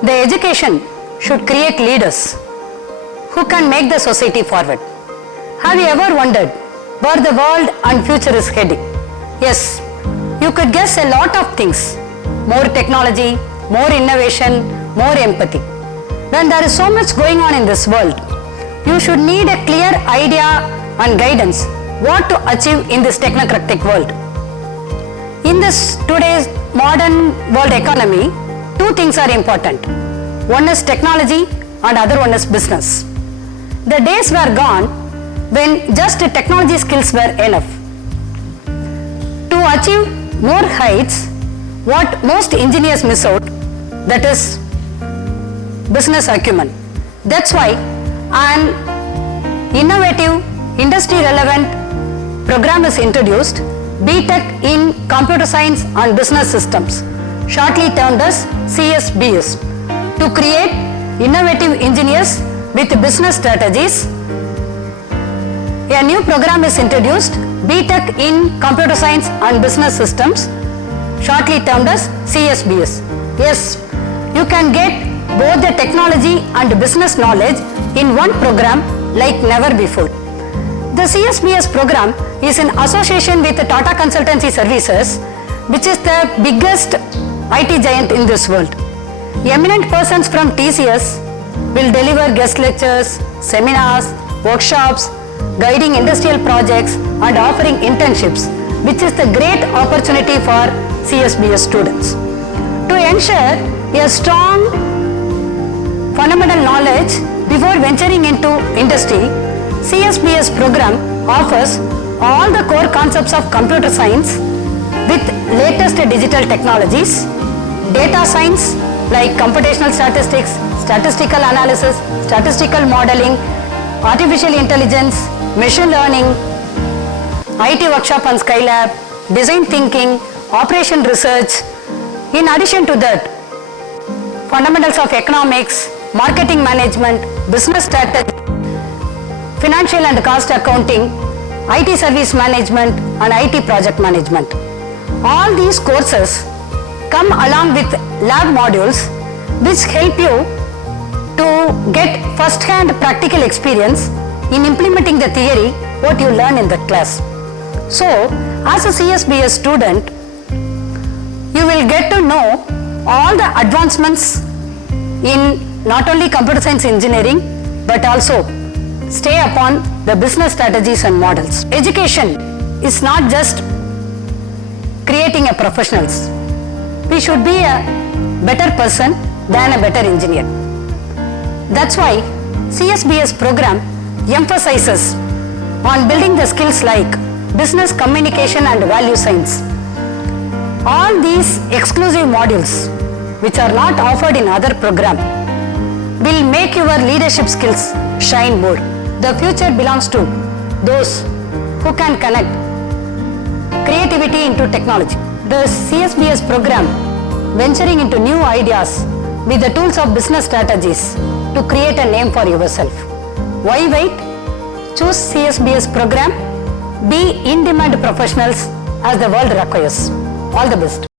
The education should create leaders who can make the society forward. Have you ever wondered where the world and future is heading? Yes, you could guess a lot of things. More technology, more innovation, more empathy. When there is so much going on in this world, you should need a clear idea and guidance what to achieve in this technocratic world. In this today's modern world economy, two things are important. One is technology and other one is business. The days were gone when just technology skills were enough. To achieve more heights, what most engineers miss out, that is business acumen. That's why an innovative, industry-relevant program is introduced, BTech in Computer Science and Business Systems, shortly termed as CSBS, to create innovative engineers with business strategies. A new program is introduced, BTech in Computer Science and Business Systems, shortly termed as CSBS. Yes, you can get both the technology and business knowledge in one program like never before. The CSBS program is in association with Tata Consultancy Services, which is the biggest IT giant in this world. Eminent persons from TCS will deliver guest lectures, seminars, workshops, guiding industrial projects and offering internships, which is the great opportunity for CSBS students. To ensure a strong fundamental knowledge before venturing into industry, CSBS program offers all the core concepts of computer science with latest digital technologies, data science like computational statistics, statistical analysis, statistical modeling, artificial intelligence, machine learning, IT workshop on Skylab, design thinking, operation research. In addition to that, fundamentals of economics, marketing management, business strategy, financial and cost accounting, IT service management and IT project management. All these courses come along with lab modules which help you to get first-hand practical experience in implementing the theory what you learn in that class. So, as a CSBS student, you will get to know all the advancements in not only computer science engineering but also stay upon the business strategies and models. Education is not just creating a professionals. We should be a better person than a better engineer. That's why CSBS program emphasizes on building the skills like business communication and value science. All these exclusive modules which are not offered in other program will make your leadership skills shine more. The future belongs to those who can connect creativity into technology. The CSBS program venturing into new ideas with the tools of business strategies to create a name for yourself. Why wait? Choose CSBS program. Be in-demand professionals as the world requires. All the best.